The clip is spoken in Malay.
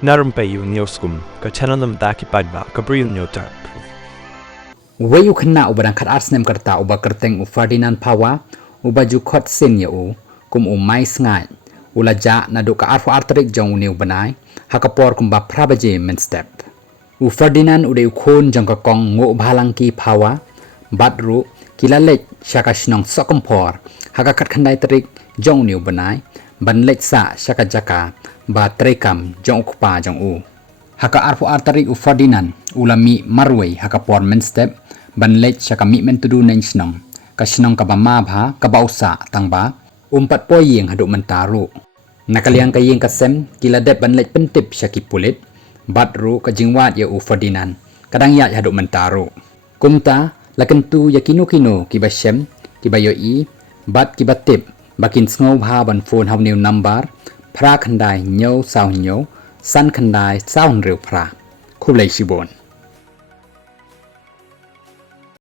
Na Rympei U Hynñiewtrep paidbah Bri U Hynñiewtrep. Wayu Khynnah ubadang kat Snem kerta uba kyrteng u Ferdinand pawa uba jukot sin ya u kum mai Sngap ulaja Naduh ka Tarik jong uniu Bnai hakapor kum ba prabaje Mynta u Ferdinand ude khon jong ka kong ngo bhalangki pawa badru kilalek syaka shnong sokompor hakakat khandai Tarik jong uniu Bnai banlek sa syaka jaka ba trekam jong ukpa jong u haka Tarik u Ferdinand ulami marwei hakapor Mynta banlek syaka mi mentudu neng shnong ka shnong ka ba mabha ka bausa tangba umpat poyeng haduk mentaru nakaliang kayeng kasem kiladep banlek pentip syaki pulit badru ka jingwat ya u Ferdinand kadang ya haduk mentaru kumta lakentu ya kinu kibashem kibayoi bat kibatip bakin sngow bha ban phone hawniu number phra khandai nyau saw nyau san khandai saw riu phra Khublei Shibun.